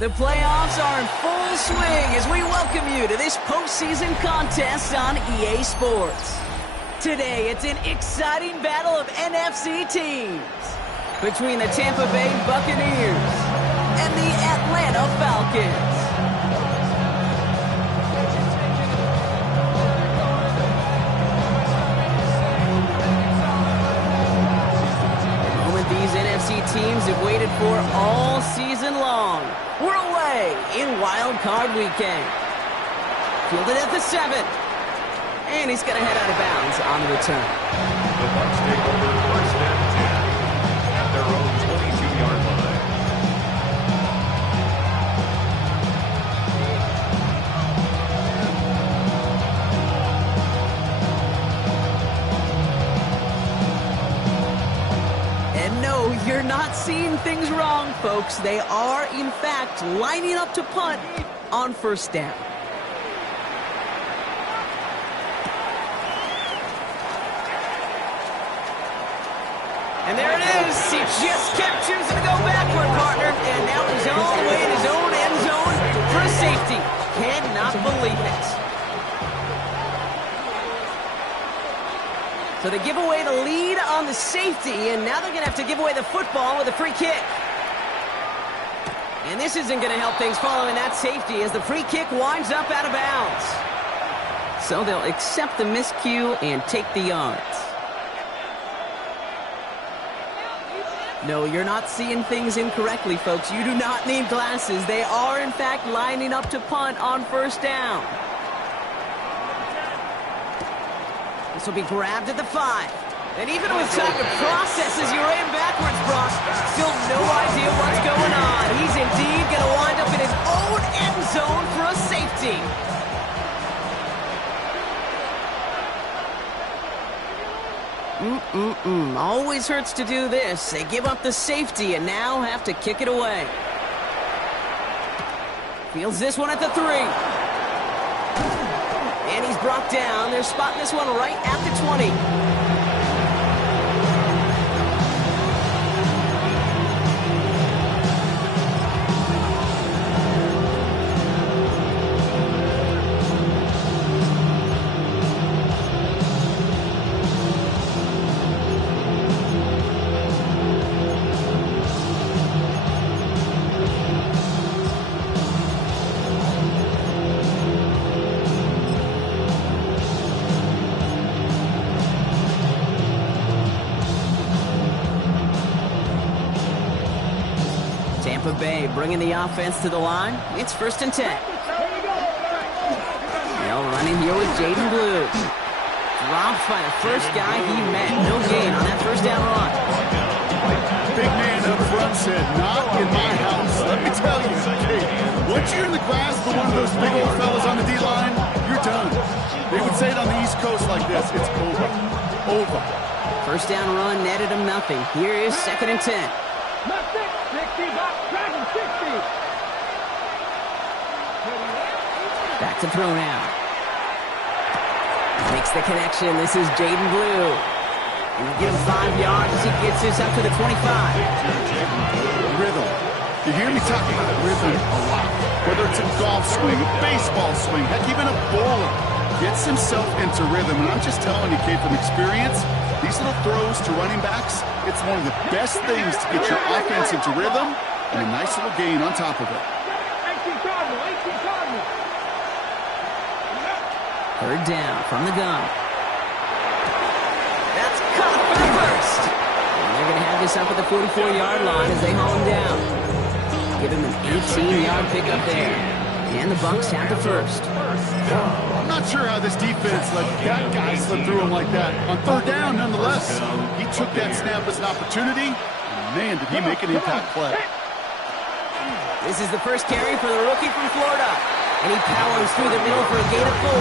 The playoffs are in full swing as we welcome you to this postseason contest on EA Sports. Today, it's an exciting battle of NFC teams between the Tampa Bay Buccaneers and the Atlanta Falcons. The moment these NFC teams have waited for all season long. We're away in Wild Card Weekend. Fielded at the 7. And he's going to head out of bounds on the return. The Bucs take over first and 10 at their own 22-yard line. And no, you're not seeing things wrong, folks. They are, in fact, lining up to punt on first down. And there it is. He just kept choosing to go backward, partner. And now he's all the way in his own end zone for a safety. Cannot believe it. So they give away the lead on the safety, and now they're going to have to give away the football with a free kick. And this isn't going to help things following that safety as the free kick winds up out of bounds. So they'll accept the miscue and take the yards. No, you're not seeing things incorrectly, folks. You do not need glasses. They are, in fact, lining up to punt on first down. This will be grabbed at the 5. And even with time to process as you ran backwards, Brock, still no idea what's going on. He's indeed going to wind up in his own end zone for a safety. Always hurts to do this. They give up the safety and now have to kick it away. Fields this one at the 3. And he's brought down. They're spotting this one right at the 20. Tampa Bay bringing the offense to the line. It's first and 10. They'll running here with Jaden Blue. Dropped by the first guy he met. No gain on that first down run. Big man up front said, not in my house. Let me tell you, hey, once you're in the grasp of one of those big old fellas on the D-line, you're done. They would say it on the East Coast like this. It's over. Over. First down run netted him nothing. Here is second and 10. Back to throw now. Makes the connection. This is Jaden Blue. And he'll get him 5 yards as he gets this up to the 25. Rhythm. You hear me talking about rhythm a lot. Whether it's a golf swing, a baseball swing, heck, even a bowler gets himself into rhythm. And I'm just telling you, kid, from experience, these little throws to running backs, it's one of the best things to get your offense into rhythm and a nice little gain on top of it. Third down from the gun. That's caught for the first. And they're going to have this up at the 44-yard line as they haul him down. Give him an 18-yard pickup there. And the Bucs have the first. I'm not sure how this defense let that guy slip through him like that. On third down, nonetheless, he took that snap as an opportunity. And man, did he make an impact play. This is the first carry for the rookie from Florida. And he powers through the middle for a gain of 4.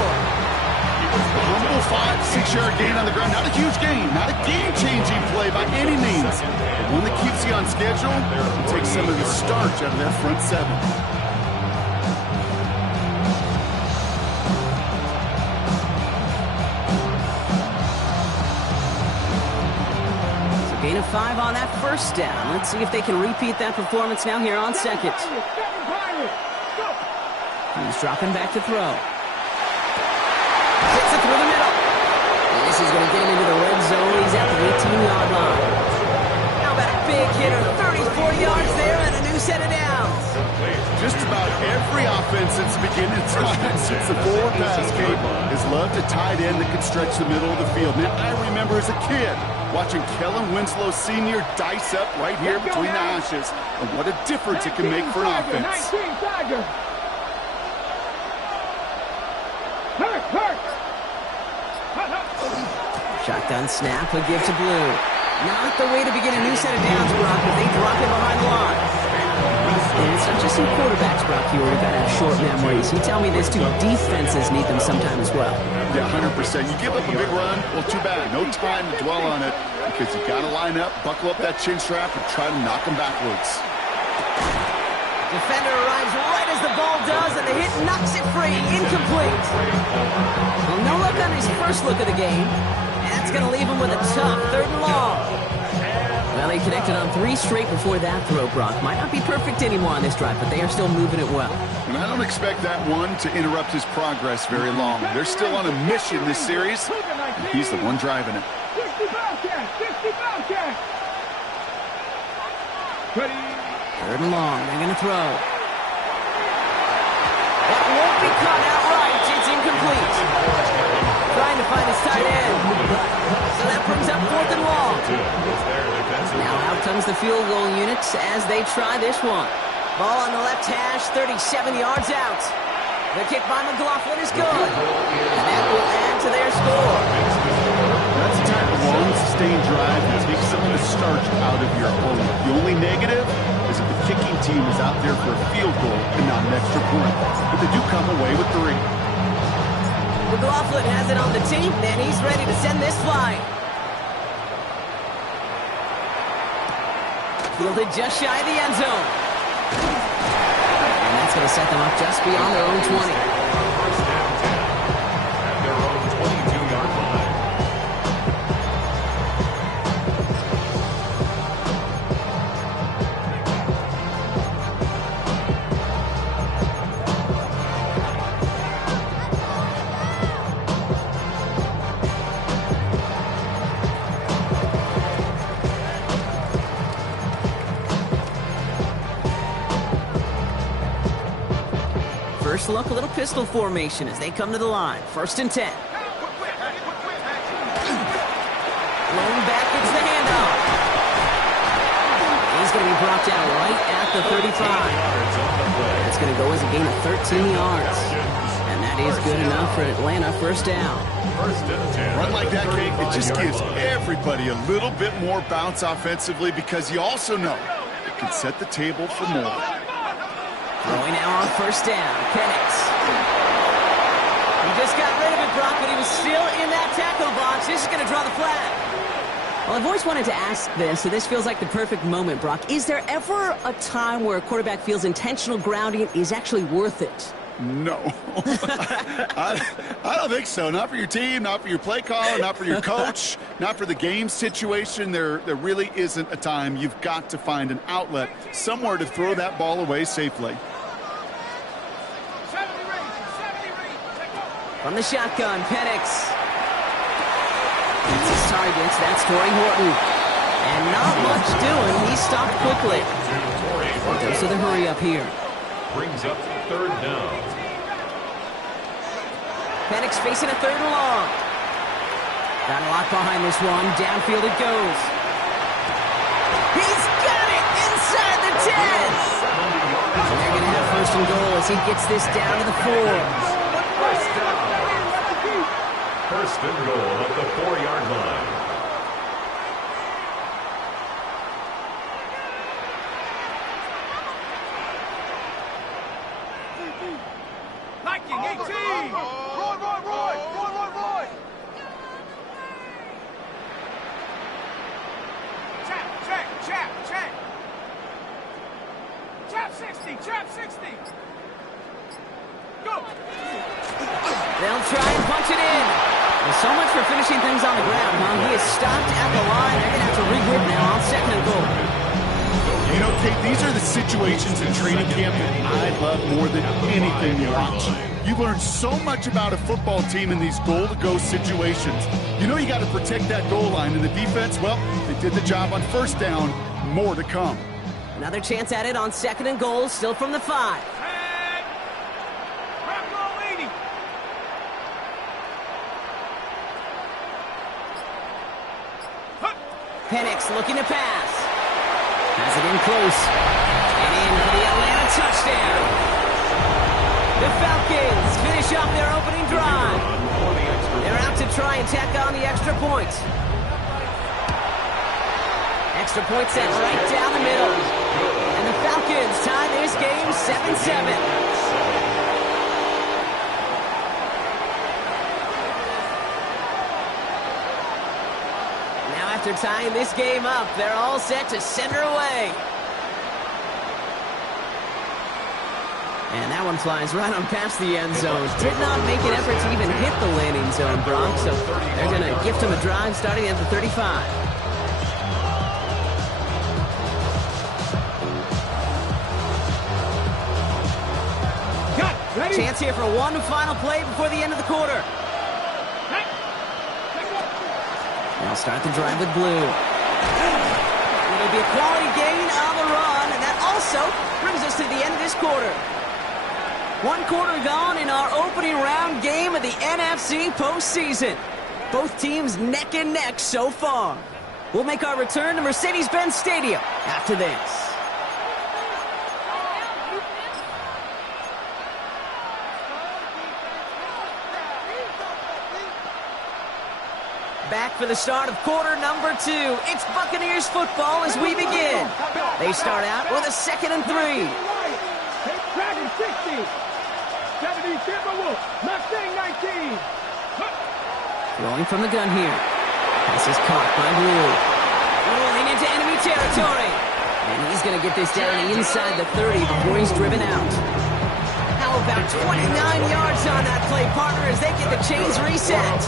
Humble 5-6-yard gain on the ground. Not a huge gain, not a game-changing play by any means. But one that keeps you on schedule and takes some of the starch out of their front seven. So gain of 5 on that first down. Let's see if they can repeat that performance now here on second. He's dropping back to throw. Hits it through the middle. And this is going to get him into the red zone. He's at the 18-yard line. How about a big hitter? 30, 40 yards there and a new set of downs. Just about every offense since the beginning of time, since the forward pass game, has loved a tight end that can stretch the middle of the field. Now, I remember as a kid watching Kellen Winslow Sr. dice up right here between the hashes. And what a difference it can make for an offense. Shotgun snap, a give to Blue. Not the way to begin a new set of downs, Brock, if they drop him behind the line. And it's not just some quarterbacks, Brock, you already got to have short memories. You tell me this too, defenses need them sometimes as well. Yeah, 100%. You give up a big run, well, too bad. No time to dwell on it because you got to line up, buckle up that chin strap, and try to knock them backwards. Defender arrives right as the ball does, and the hit knocks it free. Incomplete. Well, no luck on his first look of the game. And that's going to leave him with a tough 3rd and long. Well, he connected on 3 straight before that throw, Brock. Might not be perfect anymore on this drive, but they are still moving it well. And I don't expect that one to interrupt his progress very long. They're still on a mission this series. And he's the one driving it. 3rd and long. They're going to throw. That won't be caught outright. It's incomplete. Trying to find his tight end. So that brings up 4th and long. Now out comes the field goal unit as they try this one. Ball on the left hash, 37 yards out. The kick by McLaughlin is good. And that will add to their score. That's the type of long, sustained drive that takes some of the starch out of your opponent. The only negative is that the kicking team is out there for a field goal and not an extra point. But they do come away with 3. McLaughlin has it on the team, and he's ready to send this flying. Fielded just shy of the end zone. And that's going to set them up just beyond their own 20. First down 10 at their own 22-yard line. First look, a little pistol formation as they come to the line. 1st and 10. Blown back, it's the handoff. He's going to be brought down right at the 35. That's going to go as a gain of 13 yards. And that is good enough for Atlanta. 1st down. Run like that, Kate, it just gives everybody a little bit more bounce offensively because you also know it can set the table for more. Throwing now on 1st down. Penix. He just got rid of it, Brock, but he was still in that tackle box. This is going to draw the flag. Well, I've always wanted to ask this, so this feels like the perfect moment, Brock. Is there ever a time where a quarterback feels intentional grounding is actually worth it? No. I don't think so. Not for your team, not for your play caller, not for your coach, not for the game situation. There really isn't a time. You've got to find an outlet, somewhere to throw that ball away safely. From the shotgun, Penix. That's his target. That's Torrey Horton. And not much doing. He stopped quickly. Goes to the hurry up here. Brings up 3rd down. Penix facing a 3rd and long. Got a lot behind this one. Downfield it goes. He's got it inside the 10. And they're going to have 1st and goal as he gets this down to the 4. 1st and goal at the 4-yard line. Trap 60, trap 60. Go. They'll try and punch it in. Well, so much for finishing things on the ground, huh? He is stopped at the line. They're going to have to regroup now on 2nd and goal. You know, Kate, these are the situations in training camp that I love more than anything you watch. You learn so much about a football team in these goal-to-go situations. You know you got to protect that goal line, and the defense, well, they did the job on 1st down. More to come. Another chance at it on 2nd and goal, still from the 5. Penix looking to pass. Has it in close. And in for the Atlanta touchdown. The Falcons finish off their opening drive. They're out to try and tack on the extra point. Extra point set right down the middle. And the Falcons tie this game 7-7. After tying this game up, they're all set to send her away. And that one flies right on past the end zone. Did not make an effort to even hit the landing zone, Brock. So they're going to gift him a drive starting at the 35. Chance here for one final play before the end of the quarter. They'll start the drive with blue. It'll be a quality gain on the run, and that also brings us to the end of this quarter. One quarter gone in our opening round game of the NFC postseason. Both teams neck and neck so far. We'll make our return to Mercedes-Benz Stadium after this. Back for the start of quarter number 2. It's Buccaneers football as we begin. They start out with a 2nd and 3. Dragon 60. 70 Timberwolf. Mustang 19. Throwing from the gun here. Pass is caught by Blue. Rolling into enemy territory. And he's going to get this down inside the 30 before he's driven out. How about 29 yards on that play, partner, as they get the chains reset.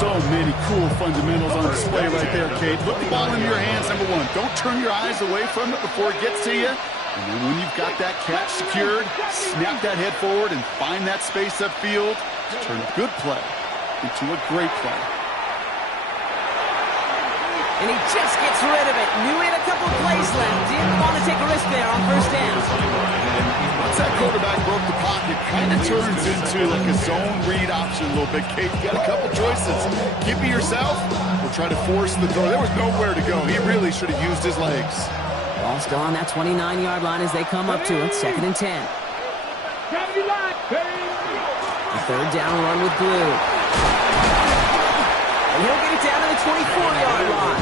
So many cool fundamentals on display right there, Kate. Put the ball in your hands, number 1. Don't turn your eyes away from it before it gets to you. And then when you've got that catch secured, snap that head forward and find that space upfield to turn a good play into a great play. And he just gets rid of it. Knew he had a couple plays left. Didn't want to take a risk there on 1st down. Once that quarterback broke the pocket, kind of turns into like a zone read option a little bit, Kate. You got a couple choices. Keep it yourself or try to force the throw. There was nowhere to go. He really should have used his legs. Ball still on that 29-yard line as they come up to it. 2nd and 10. A 3rd down run with Blue. And he'll get it down to the 24-yard line.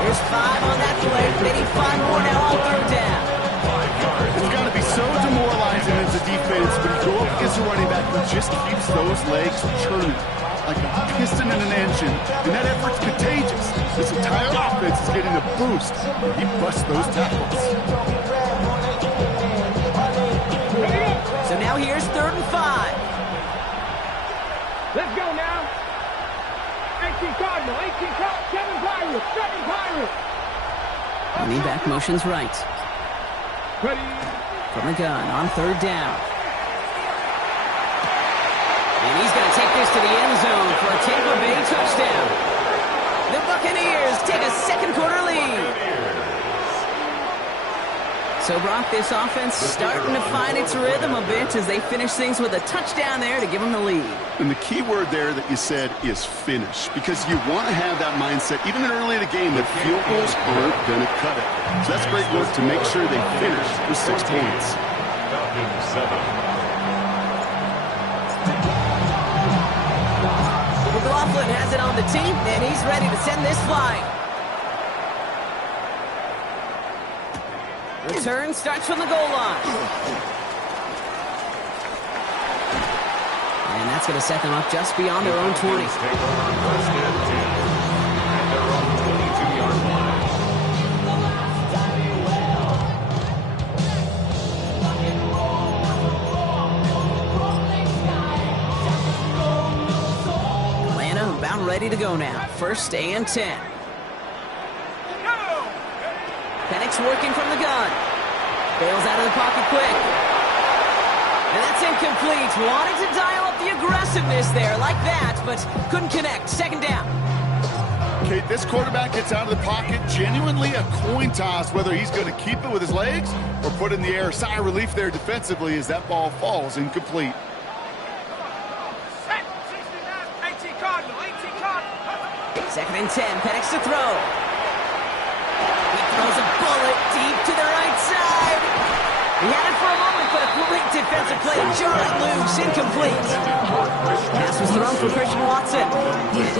There's 5 on that play. They need 5 more now on 3rd down. It's got to be so demoralizing as a defense when you go up against a running back who just keeps those legs churning like a piston in an engine. And that effort's contagious. This entire offense is getting a boost. He busts those tackles. So now here's 3rd and 5. Let's go now. 18 Cardinal, 18 Cardinal, 7 Pirates, 7 Pirates. Running back motions right. Ready. From the gun on 3rd down. And he's going to take this to the end zone for a Tampa Bay touchdown. The Buccaneers take a 2nd quarter lead. So, Brock, this offense starting to find its rhythm a bit as they finish things with a touchdown there to give them the lead. And the key word there that you said is finish, because you want to have that mindset, even early in the game, that field goals aren't going to cut it. So that's great work to make sure they finish with 6 points. McLaughlin has it on the team, and he's ready to send this flying. Return starts from the goal line. And that's going to set them up just beyond their own 20. About ready to go now. 1st and 10. Penix working from the gun. Bails out of the pocket quick. And that's incomplete. Wanted to dial up the aggressiveness there like that, but couldn't connect. 2nd down. Okay, this quarterback gets out of the pocket. Genuinely a coin toss whether he's going to keep it with his legs or put it in the air. Sigh of relief there defensively as that ball falls incomplete. 2nd and 10. Penix to throw. He throws a bullet deep to the right side. He had it for a moment, but a great defensive play. Jarring loose, incomplete. Pass was thrown for Christian Watson.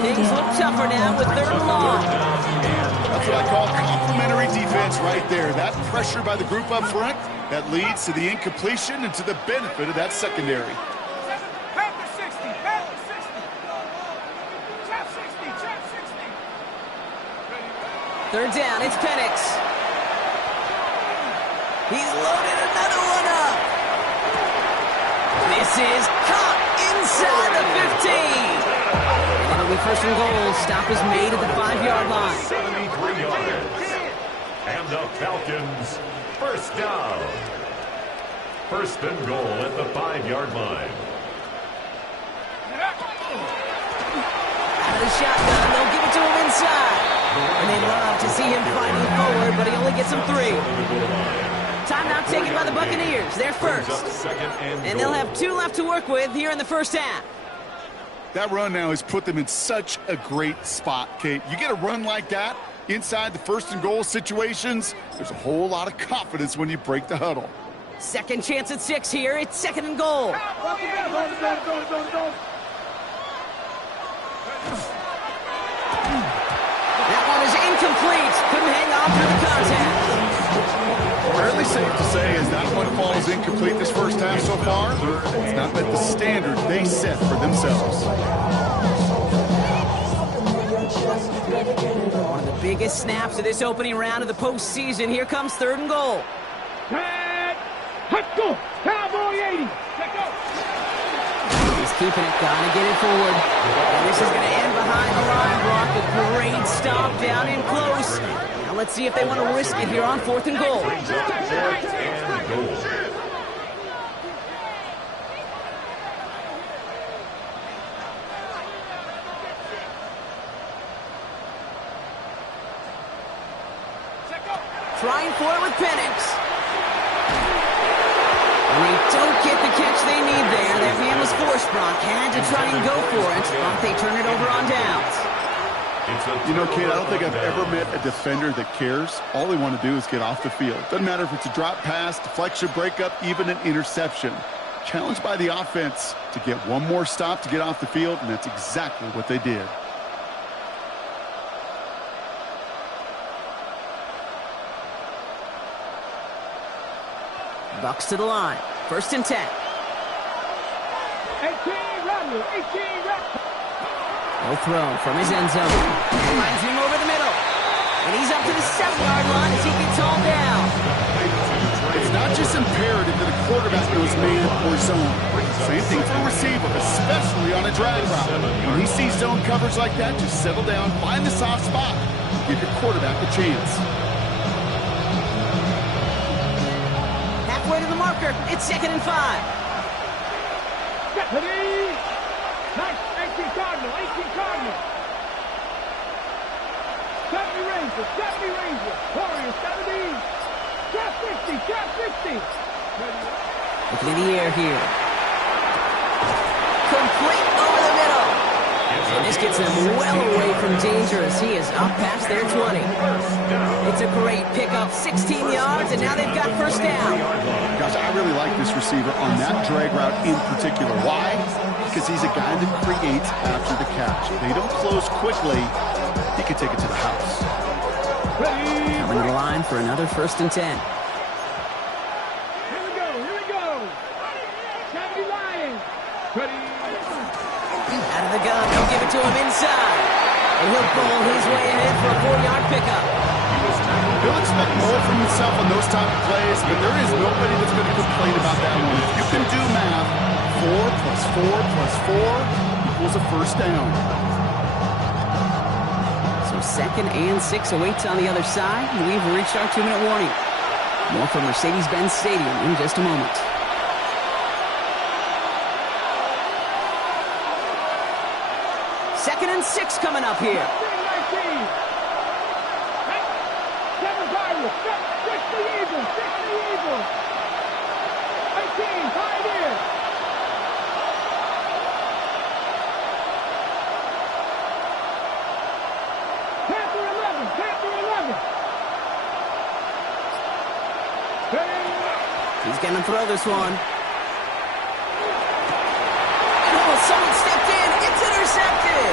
Things look tougher now with 3rd and long. That's what I call complimentary defense right there. That pressure by the group up front, that leads to the incompletion and to the benefit of that secondary. 3rd down, it's Penix. He's loaded another one up. This is caught inside the 15. And it'll be 1st and goal. Stop is made at the 5-yard line. 73 yards. And the Falcons, 1st down. 1st and goal at the 5-yard line. Out of the shotgun, they'll give it to him inside. And they love to see him fighting forward, but he only gets him 3. Timeout taken by the Buccaneers. They're first. And they'll have 2 left to work with here in the 1st half. That run now has put them in such a great spot, Kate. You get a run like that inside the 1st and goal situations, there's a whole lot of confidence when you break the huddle. 2nd chance at 6 here. It's 2nd and goal. That one is incomplete. Couldn't hang on through the contact. Fairly safe to say as that one falls incomplete this 1st half so far, it's not met the standard they set for themselves. One of the biggest snaps of this opening round of the postseason. Here comes 3rd and goal. Let's go. Cowboy 80. Let's go. He's keeping it, gonna get it forward. And this is going to end behind the line block. A great stop down in close. Now let's see if they want to risk it here on 4th and goal. Trying for it with Penix. And they don't get the catch they need there. That man was forced, Brock. Had to try and go for it, but they turn it over on downs. You know, Kate, I don't think I've ever met a defender that cares. All they want to do is get off the field. Doesn't matter if it's a drop pass, deflection, breakup, even an interception. Challenged by the offense to get one more stop to get off the field, and that's exactly what they did. Bucks to the line. 1st and 10. 18 Rodney. 18 Rodney. No throw from his end zone. Finds him over the middle. And he's up to the 7-yard line as he gets all down. It's not just imperative that a quarterback knows man or zone. Same thing for a receiver, especially on a drag route. When he sees zone coverage like that, just settle down, find the soft spot, give your quarterback a chance. Halfway to the marker. It's 2nd and 5. Ready. Nice. 18 Cardinal. 18 Cardinal. 70 Ranger. 70 Ranger. Warriors. 70. Trap 60. Trap 60. Looking in the air here. Complete over the middle. And this gets him well away from danger as he is up past their 20. It's a great pickup, 16 yards, and now they've got 1st down. Gosh, I really like this receiver on that drag route in particular. Why? Because he's a guy that creates after the catch. If they don't close quickly, he can take it to the house. Coming to the line for another 1st and 10. Here we go. Here we go. 70 Lions. Ready. Out of the gun, they'll give it to him inside. And he'll bowl his way ahead for a 4-yard pickup. He'll expect more from himself on those type of plays, but there is nobody that's going to complain about that one. If you can do math, 4 plus 4 plus 4 equals a 1st down. 2nd and 6 awaits on the other side, and we've reached our 2-minute warning. More from Mercedes-Benz Stadium in just a moment. Second and 6 coming up here. 7 Pirates. 60 Eagles. 18 Pioneers. Panther 11. He's going to throw this one. Oh, someone stepped in. It's intercepted.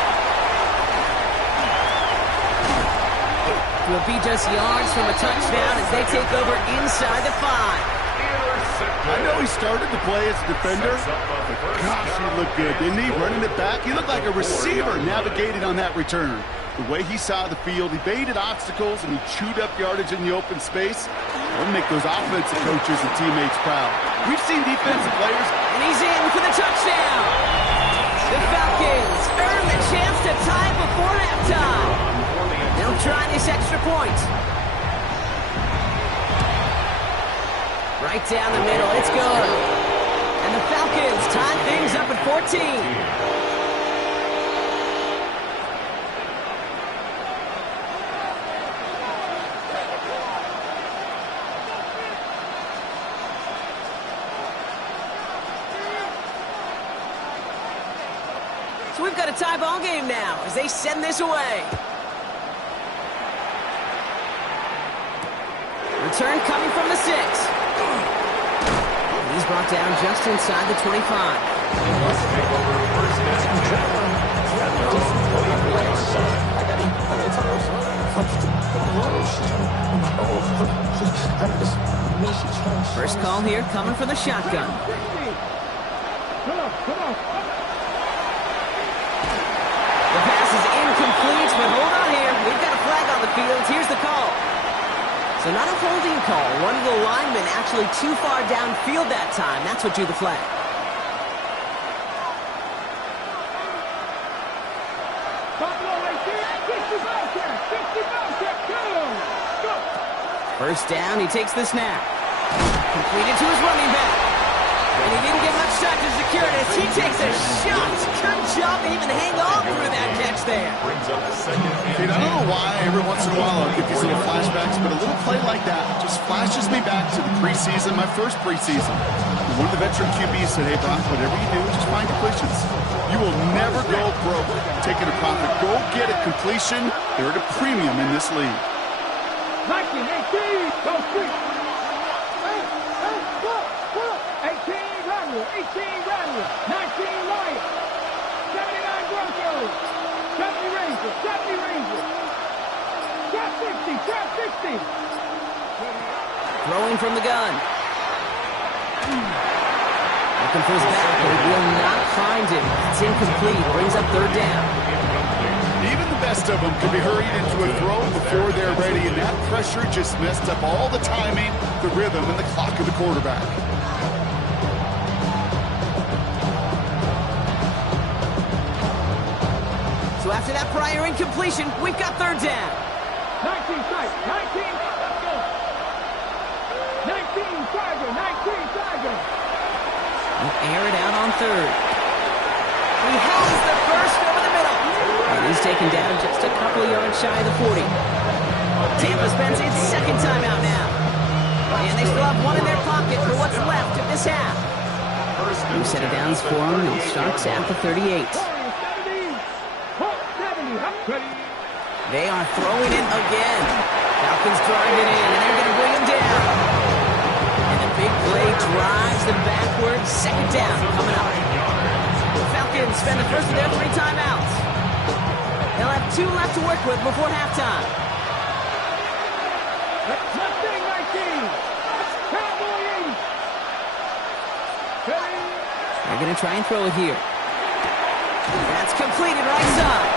Will be just yards from a touchdown as they take over inside the 5. I know he started to play as a defender, but gosh, he looked good, didn't he? Running it back, he looked like a receiver navigating on that return. The way he saw the field, he baited obstacles, and he chewed up yardage in the open space. That'll make those offensive coaches and teammates proud. We've seen defensive players. And he's in for the touchdown. The Falcons earn the chance to tie before halftime. They'll try this extra point. Right down the middle, it's good. And the Falcons tie things up at 14. So we've got a tie ball game now as they send this away. Return coming from the 6. He's brought down just inside the 25. First call here coming from the shotgun. Come on. The pass is incomplete, but hold on here. We've got a flag on the field. Here's the call. So not a holding call. One of the linemen actually too far downfield that time. That's what drew the flag. First down, he takes the snap. Completed to his running back. And he didn't get much time to secure it as he takes a shot. Good job to even hang on through that catch there. I don't know why every once in a while I'll get these little flashbacks, but a little play like that just flashes me back to the preseason, my first preseason. One of the veteran QBs said, hey, Brock, whatever you do, just find completions. You will never go broke taking a profit. Go get a completion. They're at a premium in this league. 19, 18, go street. 18 Rodney, 19 Wyatt, 79 Broncos, 70 Rangers, trap 60. Throwing from the gun. Looking for his back, but he will not find him. It's incomplete, brings up third down. Even the best of them can be hurried into a throw before they're ready, and that pressure just messed up all the timing, the rhythm, and the clock of the quarterback. So after that prior incompletion, we've got third down. 19 strike, 19 Tiger. He'll air it out on third. He has the first over the middle. And he's taken down just a couple yards shy of the 40. Tampa spends its second timeout now. And they still have one in their pocket for what's left of this half. New set of downs for him, and it starts at the 38. They are throwing it again. Falcons driving in, and they're going to bring him down. And the big play drives them backwards. Second down coming up. The Falcons spend the first of their 3 timeouts. They'll have 2 left to work with before halftime. Mustang 19. Cowboy 80. They're going to try and throw it here. That's completed right side.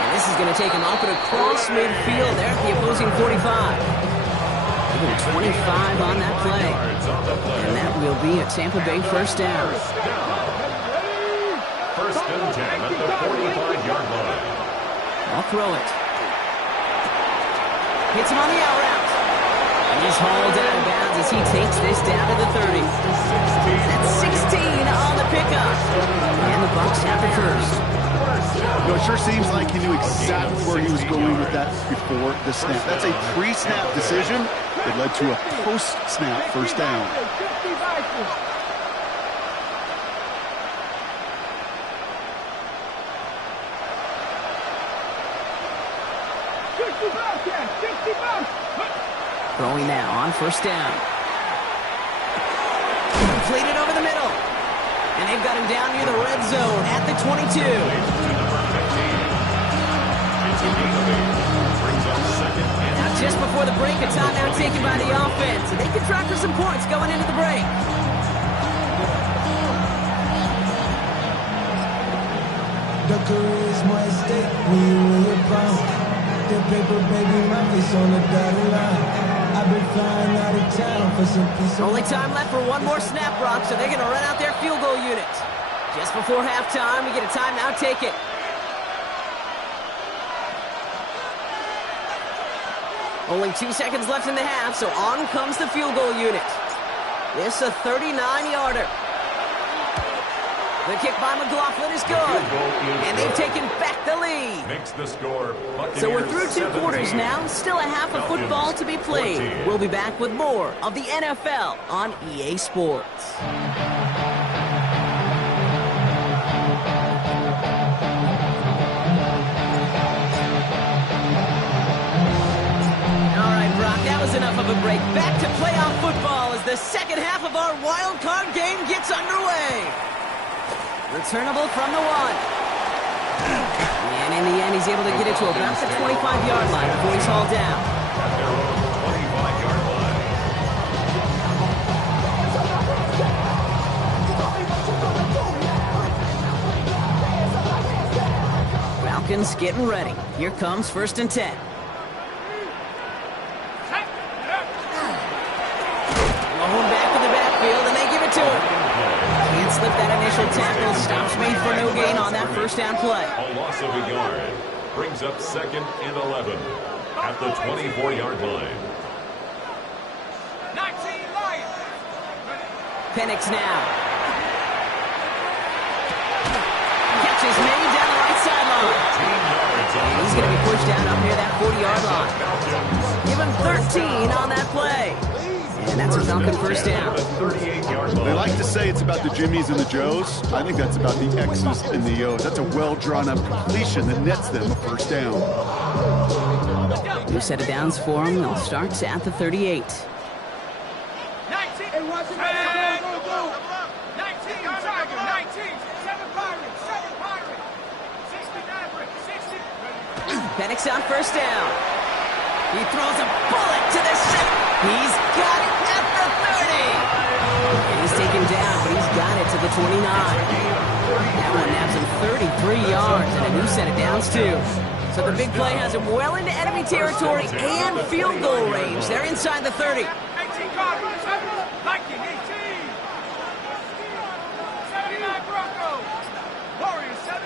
And this is going to take him up and across midfield there at the opposing 45. Even 25 on that play. And that will be a Tampa Bay first down. First and 10 at the 45-yard line. I'll throw it. Hits him on the out route. And he's hauled out of bounds as he takes this down to the 30. That's 16 on the pickup. And the Bucs have the first. It sure seems like he knew exactly where he was going with that before the snap. That's a pre-snap decision that led to a post-snap first down. Throwing now on first down. Completed over the middle. And they've got him down near the red zone at the 22. Now just before the break, a timeout taken by the offense. They can track for some points going into the break. The career is more at stake when you win your crown. The paper, baby, my face on the dotted line. I've been flying out of town for some peace. Only time left for one more snap, Brock, so they're going to run out their field goal unit. Just before halftime, we get a timeout, take it. Only 2 seconds left in the half, so on comes the field goal unit. This a 39-yarder. The kick by McLaughlin is good. And they've taken back the lead. Makes the score. So we're through 2 quarters now. Still a half of football to be played. We'll be back with more of the NFL on EA Sports. All right, Brock, that was enough of a break. Back to playoff football as the second half of our wild card game gets underway. Returnable from the 1. And in the end, he's able to get it to about the 25-yard line before he's hauled down. At their own 25-yard line. Falcons getting ready. Here comes 1st and 10. Going back to the backfield, and they give it to him. Can't slip that initial tackle. Stops made for no gain on that first down play. A loss of a yard brings up 2nd and 11 at the 24-yard line. 19 Lions. Penix now. Catch is made down the right sideline. And he's going to be pushed down up near that 40-yard line. Give him 13 on that play. And that's a Falcon first down. They like to say it's about the Jimmies and the Joes. I think that's about the X's and the O's. That's a well-drawn-up completion that nets them a first down. New set of downs for them. They'll start at the 38. 19. Hey, watch it. Go. 19 Tiger. 19. 7 Pirates. 7 Pirates. 60 Maverick. 60. Penix on first down. He throws a bullet to the center. He's got it at the 30. And he's taken down, but he's got it to the 29. That one naps him 33 yards and a new set of downs, too. So the big play has him well into enemy territory and field goal range. They're inside the 30. 18 Cardinals. 7 Viking. 18. 79 Broncos. Warriors. 70.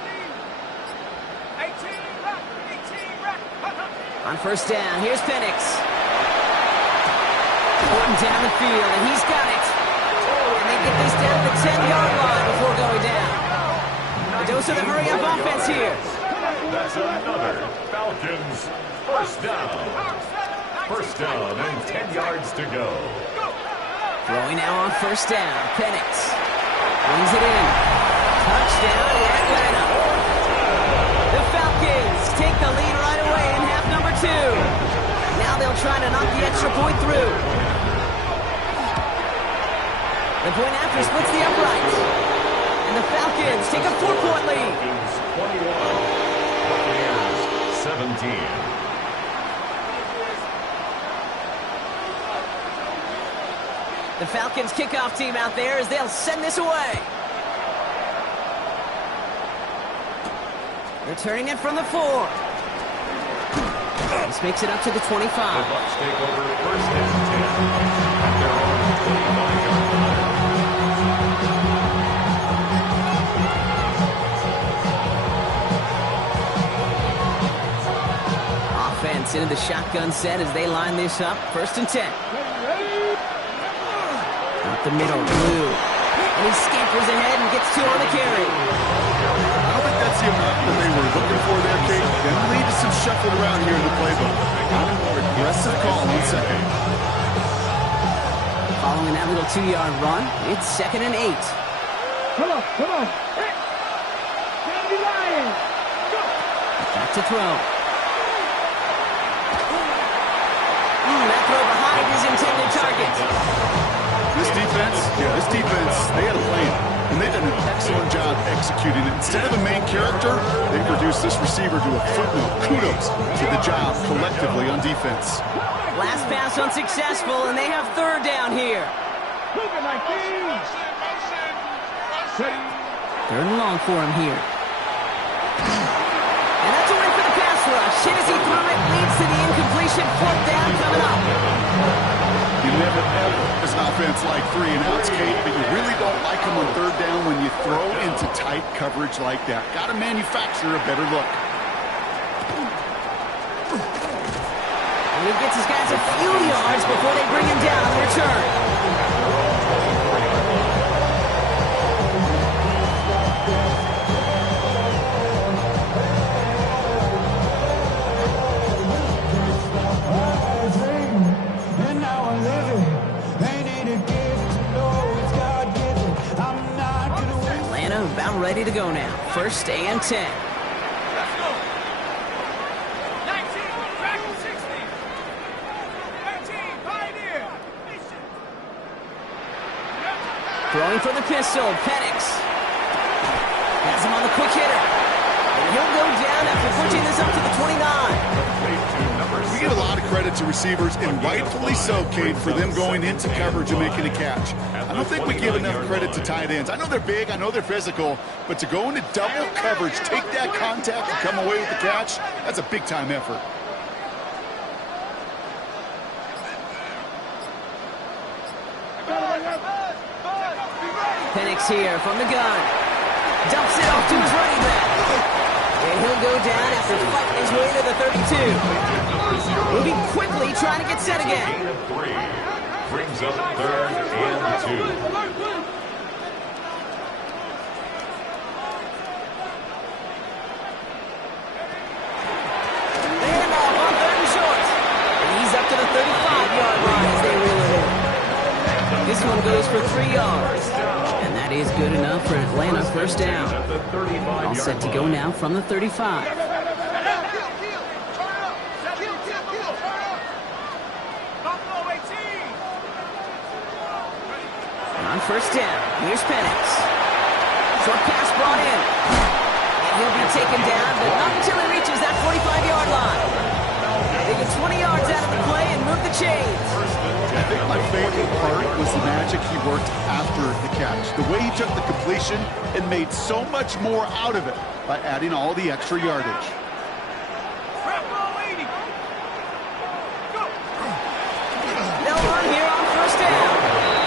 18 Raptors. 18 Raptors. On first down, here's Penix. Porting down the field, and he's got it. And they get this down to the 10-yard line before going down. A dose of the hurry-up offense here. That's another Falcons first down. First down and 10 yards to go. Throwing now on first down. Penix brings it in. Touchdown, Atlanta. The Falcons take the lead right away in half number 2. Now they'll try to knock the extra point through. The point after splits the uprights. And the Falcons take a 4-point lead. Falcons 21, Buccaneers 17. The Falcons kickoff team out there as they'll send this away. Returning it from the 4. This makes it up to the 25. The Bucs take over first and 10 at their own 25-yard line. Gets into the shotgun set as they line this up. 1st and 10. Up the middle, Blue. And he scampers ahead and gets 2 on the carry. I don't think that's the amount that they were looking for there, Kate. Going to lead to some shuffling around here in the playbook. Got a more aggressive call on 2nd. Following that little 2-yard run, it's 2nd and 8. Come on. Hey. Sandy Lion. Go. Back to throw. That throw behind his intended target. This defense, they had a plan, and they've done an excellent job executing it. Instead of a main character, they've reduced this receiver to a footnote. Kudos to the job collectively on defense. Last pass unsuccessful, and they have 3rd down here. 3rd and long for him here. And that's a win for the pass rush. Hit as he threw it, leads to the incompletion. 4th down coming up. You never, ever, as an offense, like 3 and outs, Kate, but you really don't like them on 3rd down when you throw into tight coverage like that. Got to manufacture a better look. And he gets his guys a few yards before they bring him down on return. About ready to go now. 1st and 10. Let's go. 19, back to 60. 19, Pioneer. Throwing for the pistol, Penix. Has him on the quick hitter. And he'll go down after pushing this up to the 29. We give a lot of credit to receivers, and rightfully so, Kate, for them going into coverage and making a catch. I don't think we give enough credit to tight ends. I know they're big, I know they're physical, but to go into double coverage, take that contact, and come away with the catch, that's a big-time effort. Penix here from the gun. Dumps it off to his running back. And he'll go down after fighting his way to the 32. Moving quickly, trying to get set again. Gain of 3. Brings up 3rd and 2. The handoff on 3rd and short. And he's up to the 35-yard line as they reel it in. This one goes for 3 yards. And that is good enough for Atlanta. 1st down. All set to go now from the 35. On 1st down, here's Penix. Short pass brought in. And he'll be taken down, but not until he reaches that 45-yard line. They get 20 yards out of the play and move the chains. I think my favorite part was the magic he worked after the catch. The way he took the completion and made so much more out of it by adding all the extra yardage. They'll run here on 1st down.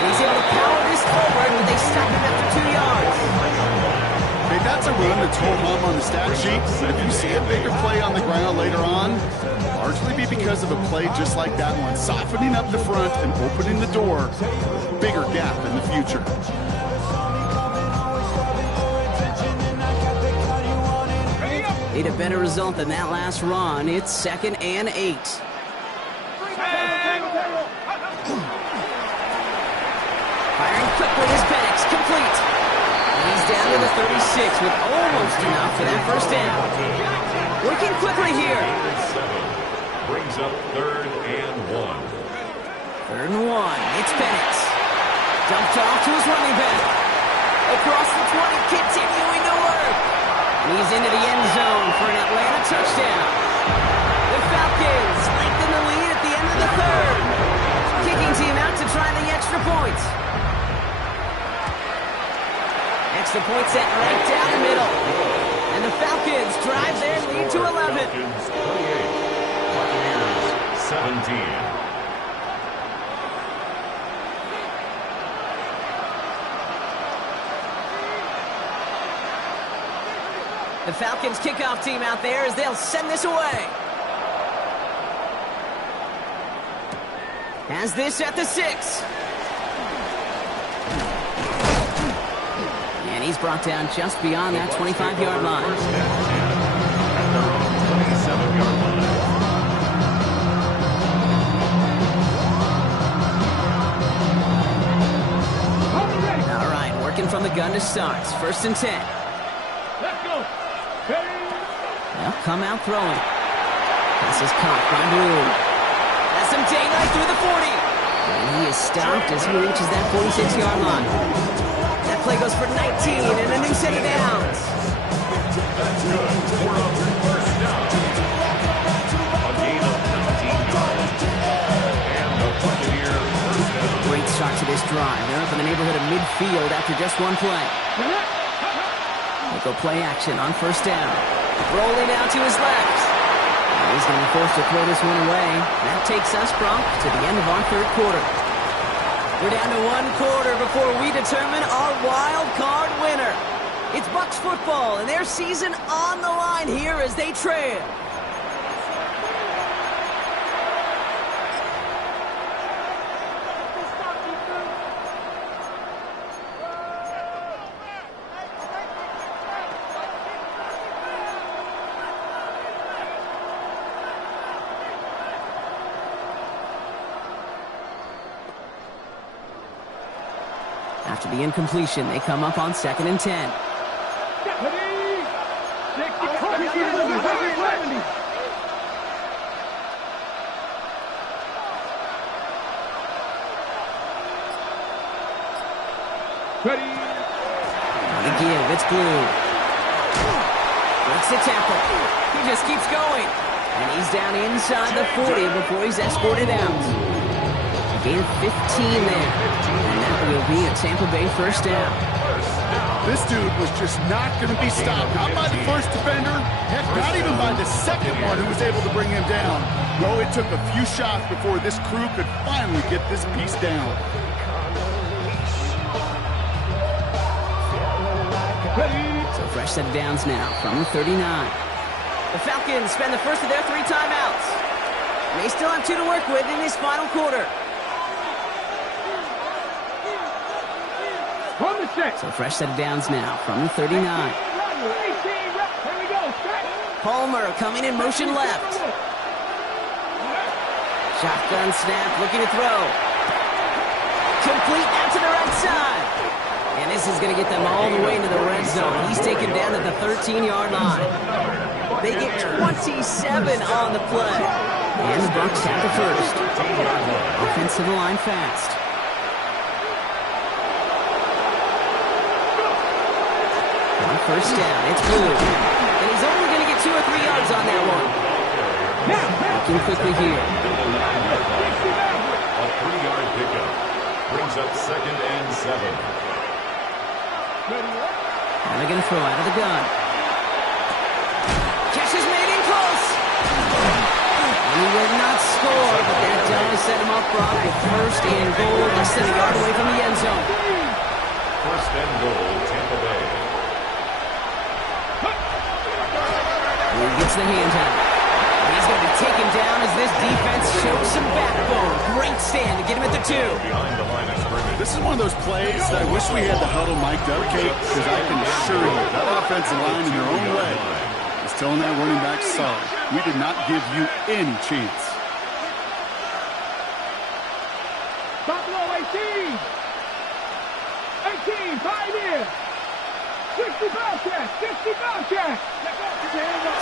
He's able to power this forward, but they stop him after 2 yards. Hey, that's a run that's home run on the stat sheet, but if you see a bigger play on the ground later on, largely be because of a play just like that one, softening up the front and opening the door, bigger gap in the future. Need a better result than that last run. It's 2nd and 8. Firing quickly is Penix, complete. And he's down to the 36 with almost enough for that 1st down. Working quickly here. Brings up 3rd and 1. 3rd and 1. It's Penix. Dumped off to his running back. Across the 20, continuing to work. And he's into the end zone for an Atlanta touchdown. The Falcons lengthen the lead at the end of the 3rd. Kicking team out to try the extra points. Extra point set right down the middle. And the Falcons drive their lead to 11. Falcons 28. Buccaneers 17. The Falcons kickoff team out there as they'll send this away. Has this at the 6. And he's brought down just beyond that 25-yard line. First and 10 at their own 27-yard line. All right, working from the gun to start. First and 10. Let's go. Ready? They'll come out throwing. This is caught by Blue. Has some daylight through the 40. And he is stopped as he reaches that 46-yard line. That play goes for 19 and a new set of downs. That's good. We're up to first down. A gain of 19 yards. And the Buccaneers first down. Great start to this drive. They're up in the neighborhood of midfield after just one play. They go play action on first down. Rolling out to his left. And he's going to be forced to throw this one away. That takes us, Bronc, to the end of our third quarter. We're down to one quarter before we determine our wild card winner. It's Bucs football and their season on the line here as they trail. After the incompletion, they come up on 2nd and 10. Ready? On the give, it's Blue. Breaks the tackle. He just keeps going. And he's down inside the 40 before he's escorted out. Gain of 15 there. And that will be a Tampa Bay first down. This dude was just not going to be stopped. Not by the first defender. Heck, not even by the second one who was able to bring him down. No, it took a few shots before this crew could finally get this piece down. So fresh set of downs now from the 39. The Falcons spend the first of their 3 timeouts. They still have 2 to work with in this final quarter. So fresh set of downs now from the 39. Palmer coming in motion left. Shotgun snap, looking to throw. Complete out to the right side. And this is going to get them all the way into the red zone. He's taken down at the 13-yard line. They get 27 on the play. And the Bucs have the first. Offensive line fast. On first down, it's Blue. And he's only going to get 2 or 3 yards on that one. Looking quickly here. A 3-yard pickup. Brings up 2nd and 7. And they're going to throw out of the gun. Catch is made in close. He will not score, but that does set him up front with first and goal, less than a yard away from the end zone. First and goal, Tampa Bay. He gets the handout. He's going to be taken down as this defense shows some backbone. Great stand to get him at the 2. Behind the line of scrimmage. This is one of those plays that I wish we had the huddle mic'd up, Kate, because I can assure you that offensive line in their own way is telling that running back, sorry, we did not give you any chance. Buffalo 18. 18, 5 in. 60 ball check, 60 ball check.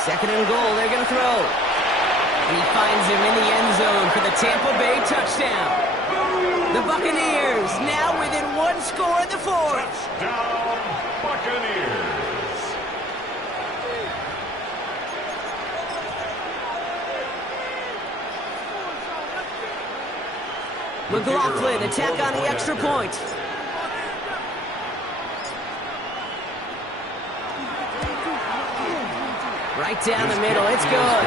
2nd and goal, they're going to throw. And he finds him in the end zone for the Tampa Bay touchdown. The Buccaneers now within 1 score in the 4th. Down, Buccaneers. McLaughlin attack on the extra point. Right down the middle, it's good.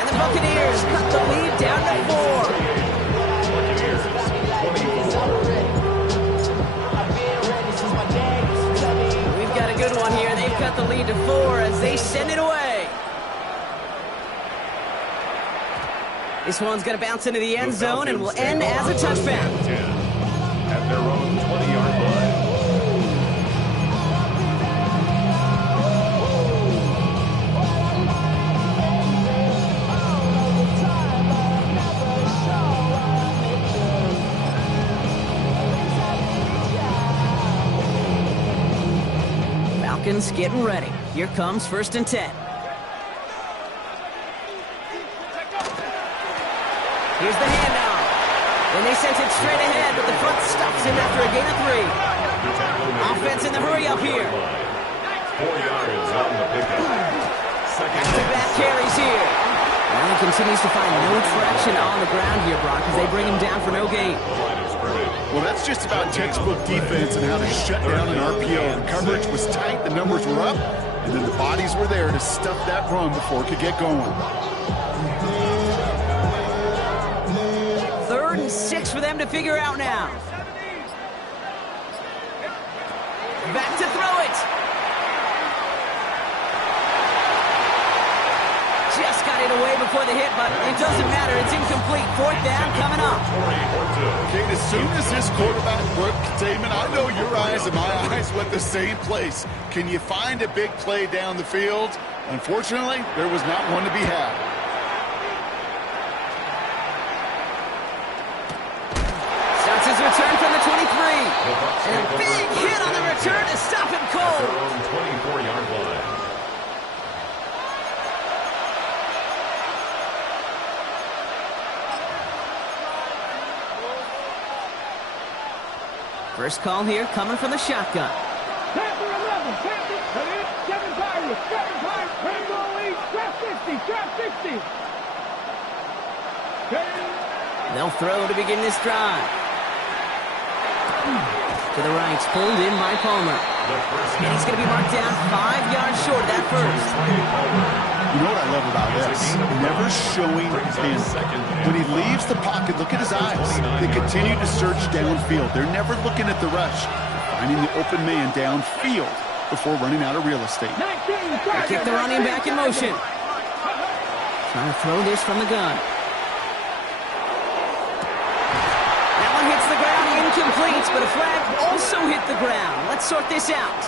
And the Buccaneers cut the lead down to 4. We've got a good one here. They've cut the lead to 4 as they send it away. This one's going to bounce into the end zone and will end as a touchdown. At their own 20-yard line. Falcons getting ready. Here comes 1st and 10. Here's the handoff. And they sent it straight ahead, but the front stops him after a gain of 3. Offense in the hurry up here. 4 yards on the pickup. Back-to-back carries here. Well, he continues to find no traction on the ground here, Brock, as they bring him down for no gain. Well, that's just about textbook defense and how to shut down an RPO. The coverage was tight, the numbers were up, and then the bodies were there to stuff that run before it could get going. 3rd and 6 for them to figure out now. Back to throw it. Just got it away before the hit, but it doesn't matter. It's incomplete. 4th down coming up. Kate, as soon as this quarterback broke containment, I know your eyes and my eyes went the same place. Can you find a big play down the field? Unfortunately, there was not one to be had. Starts his return from the 23. And a big hit on the return to stop him cold. 24-yard line. First call here coming from the shotgun. Panther 11, Panther, 7 Pirates, 7 Pirates, Rainbow lead, draft 60, draft 60. They'll throw to begin this drive. To the right, pulled in by Palmer. And he's going to be marked down 5 yards short of that first. You know what I love about this? Never showing him. When he leaves the pocket, look at his eyes. They continue to search downfield. They're never looking at the rush. They're finding the open man downfield before running out of real estate. They kick the running back in motion. Trying to throw this from the gun. That one hits the ground, incomplete, but a flag also hit the ground. Let's sort this out.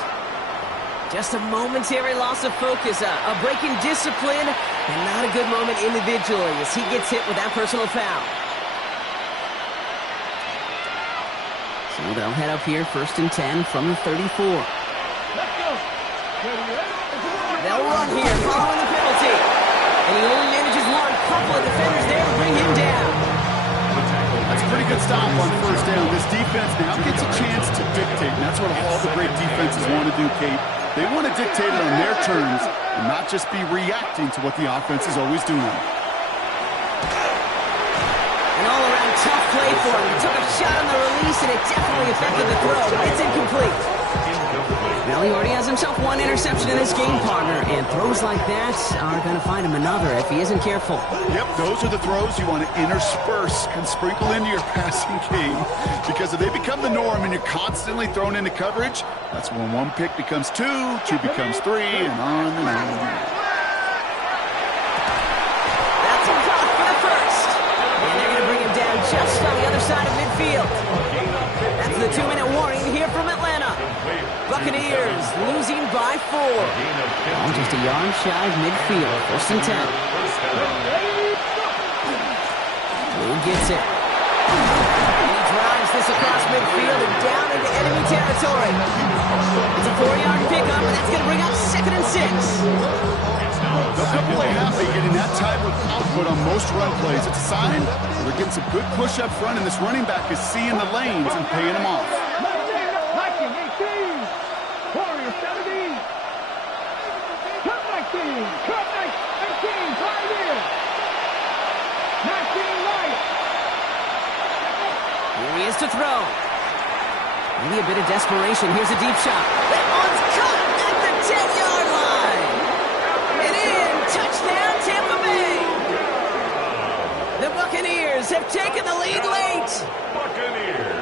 Just a momentary loss of focus, a break in discipline, and not a good moment individually as he gets hit with that personal foul. So they'll head up here, 1st and 10 from the 34. They'll run here following the penalty. And he only manages one. Couple of defenders there to bring him down. That's a pretty good stop on 1st down. This defense now gets a chance to dictate, and that's what all the great defenses want to do, Kate. They want to dictate it on their terms and not just be reacting to what the offense is always doing. An all-around tough play for him. He took a shot on the release, and it definitely affected the throw, but it's incomplete. Well, he already has himself one interception in this game, partner, and throws like that are going to find him another if he isn't careful. Yep, those are the throws you want to intersperse and sprinkle into your passing game, because if they become the norm and you're constantly thrown into coverage, that's when 1 pick becomes 2, 2 becomes 3, and on and on. That's a block for the first. And they're going to bring him down just on the other side of midfield. That's the 2-minute warning here from Atlanta. Buccaneers losing by 4. Well, just a yard shy of midfield. 1st and 10. Who gets it? And he drives this across midfield and down into enemy territory. It's a 4-yard pickup, and that's going to bring up 2nd and 6. They'll come away happy getting that type of output on most run plays. It's a sign that they're getting some good push up front, and this running back is seeing the lanes and paying them off. Warriors 17. Cut 19. Cut 19. Right here. 19 right. Here he is to throw. Maybe a bit of desperation. Here's a deep shot. That one's caught at the 10-yard line. And in. Touchdown, Tampa Bay. The Buccaneers have taken the lead late. Buccaneers.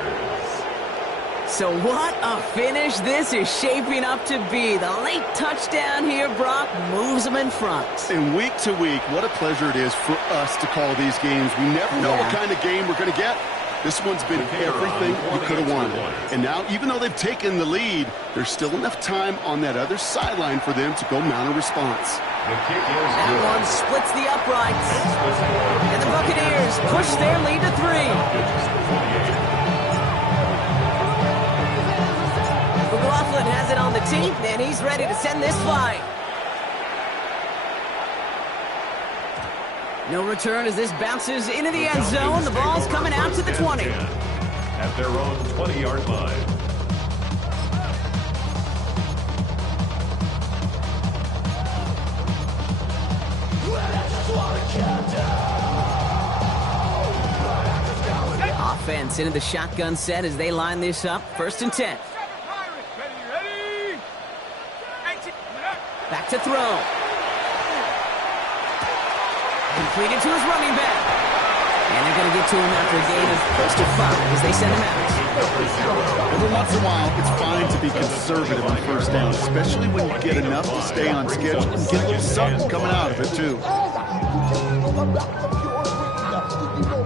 So what a finish this is shaping up to be. The late touchdown here, Brock, moves them in front. And week to week, what a pleasure it is for us to call these games. We never know what kind of game we're going to get. This one's been everything we could have wanted. And now, even though they've taken the lead, there's still enough time on that other sideline for them to go mount a response. That one splits the uprights. And the Buccaneers push their lead to 3. McLaughlin has it on the tee, and he's ready to send this flight. No return as this bounces into the end zone. The ball's coming out to the 20. At their own 20-yard line. Offense into the shotgun set as they line this up. 1st and 10. Back to throw. Completed to his running back. And they're going to get to him after a gain of close to 5 as they send him out. Every once in a while, it's fine to be conservative on 1st down, especially when you get enough to stay on schedule and get a little something coming out of it, too.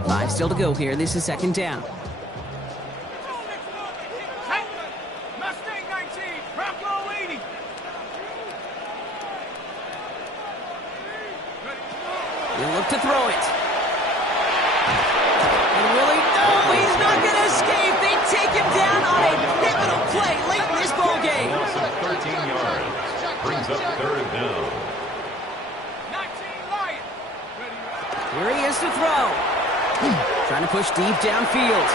5 still to go here. This is 2nd down. Mustang 19, Bronco 80. He'll look to throw it. And Willie, no, he's not going to escape. They take him down on a pivotal play late in this ball game. 13 yards. Brings up 3rd down. 19 Lion. Here he is to throw. Trying to push deep downfield.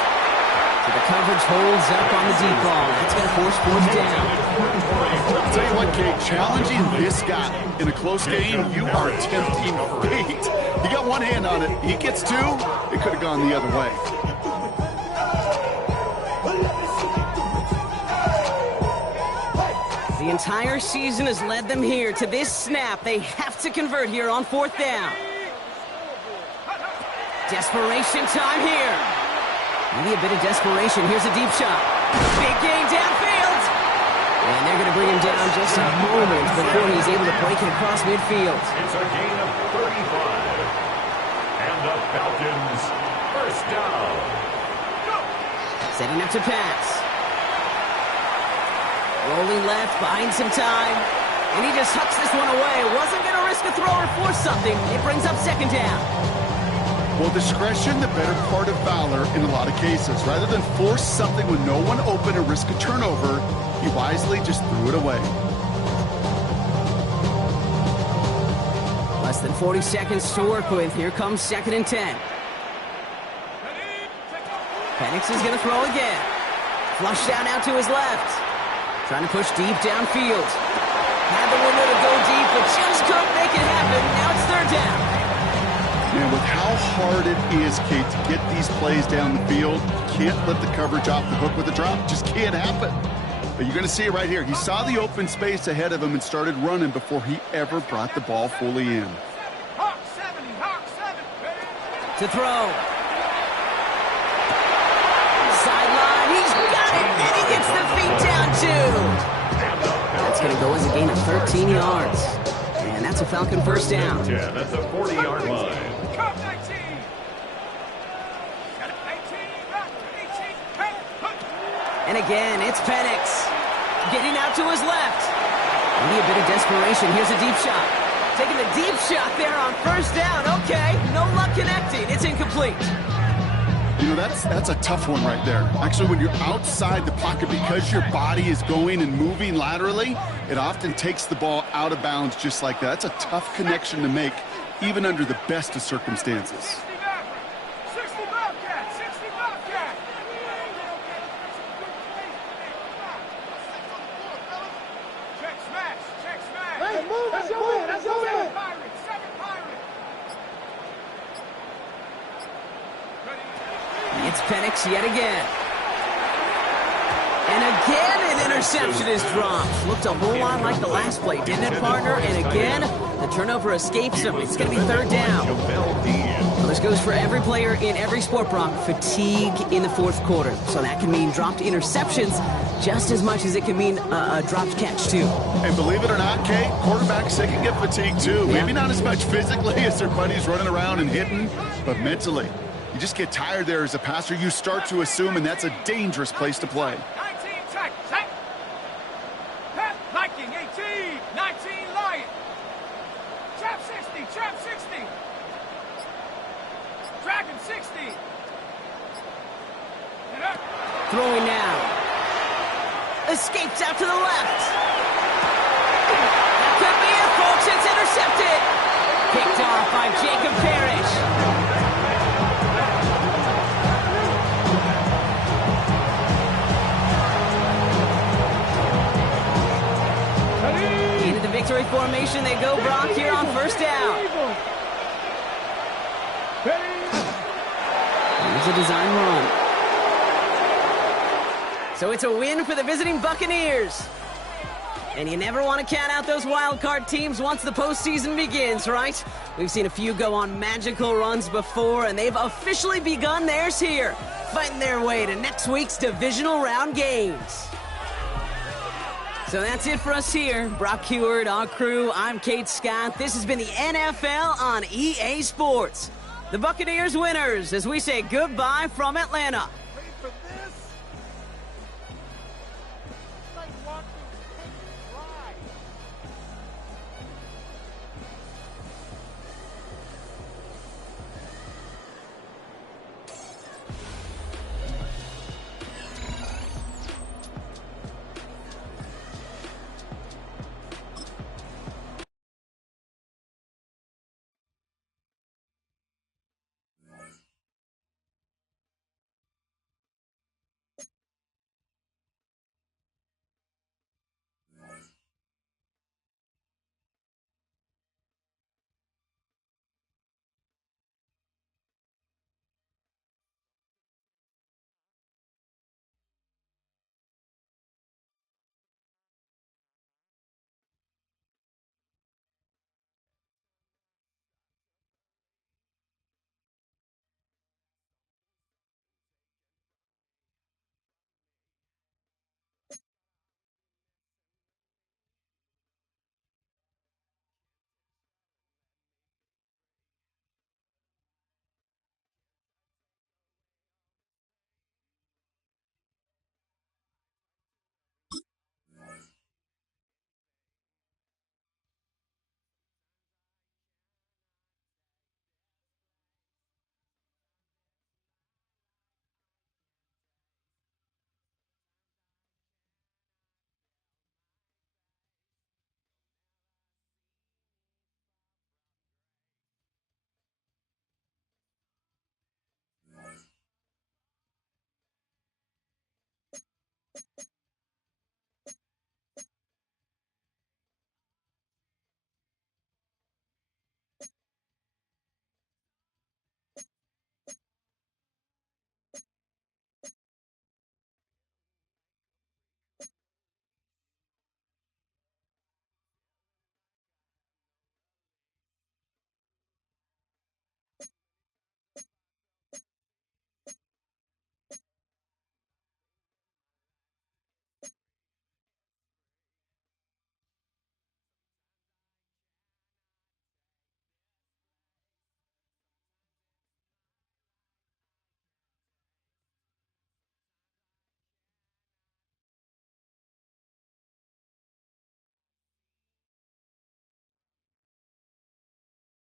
So the coverage holds up on the deep ball. That's going to force 4th down. I'll tell you what, Kate, challenging this guy in a close game, you are tempting fate. He got one hand on it. He gets 2. It could have gone the other way. The entire season has led them here to this snap. They have to convert here on 4th down. Desperation time here. Maybe a bit of desperation. Here's a deep shot. Big gain downfield. And they're going to bring him down just a moment before he's able to break it across midfield. It's a gain of 35. And the Falcons, 1st down. Setting up to pass. Rolling left, buying some time. And he just hucks this one away. Wasn't going to risk a throw or force something. It brings up 2nd down. Well, discretion, the better part of valor in a lot of cases. Rather than force something with no one open and risk a turnover, he wisely just threw it away. Less than 40 seconds to work with. Here comes 2nd and 10. Penix is going to throw again. Flush down out to his left. Trying to push deep downfield. Had the window to go deep, but just couldn't make it happen. Now it's 3rd down. And with how hard it is, Kate, to get these plays down the field, you can't let the coverage off the hook with a drop. It just can't happen. But you're going to see it right here. He saw the open space ahead of him and started running before he ever brought the ball fully in. Hawk 70, Hawk 7. To throw. Sideline, he's got it, and he gets the feet down too. That's going to go as a gain of 13 yards. And that's a Falcon 1st down. Yeah, that's a 40-yard line. Cup 19. 18, 18, And again, it's Penix. Getting out to his left. Maybe a bit of desperation. Here's a deep shot. Taking the deep shot there on 1st down. Okay, no luck connecting. It's incomplete. You know, that's a tough one right there. Actually, when you're outside the pocket, because your body is going and moving laterally, it often takes the ball out of bounds just like that. That's a tough connection to make, even under the best of circumstances. 60 Bobcat, 60 Bobcat. Check smash, check smash. Hey, move, that's your man, that's your man. 7 Pirates. It's Penix yet again. And again, an interception is dropped. Looked a whole lot like the last play, didn't it, partner? And again, the turnover escapes him. It's going to be 3rd down. Well, there's going goes for every player in every sport, Brock. Fatigue in the fourth quarter. So that can mean dropped interceptions just as much as it can mean a dropped catch, too. And believe it or not, Kate, quarterbacks, they can get fatigued, too. Yeah. Maybe not as much physically as their buddies running around and hitting, but mentally. You just get tired there as a passer. You start to assume, and that's a dangerous place to play. 19 track, set. Pat Viking 18, 19 Lion. Trap 60, trap 60. Dragon 60. And up. Throwing now. Escapes out to the left. That could be it, folks. It's intercepted. Picked off by Jacob Parrish. Into the victory formation they go, Brock, here on first down. Here's a design run. So it's a win for the visiting Buccaneers. And you never want to count out those wild card teams once the postseason begins, right? We've seen a few go on magical runs before, and they've officially begun theirs here, fighting their way to next week's divisional round games. So that's it for us here. Brock Heward, our crew, I'm Kate Scott. This has been the NFL on EA Sports. The Buccaneers winners as we say goodbye from Atlanta.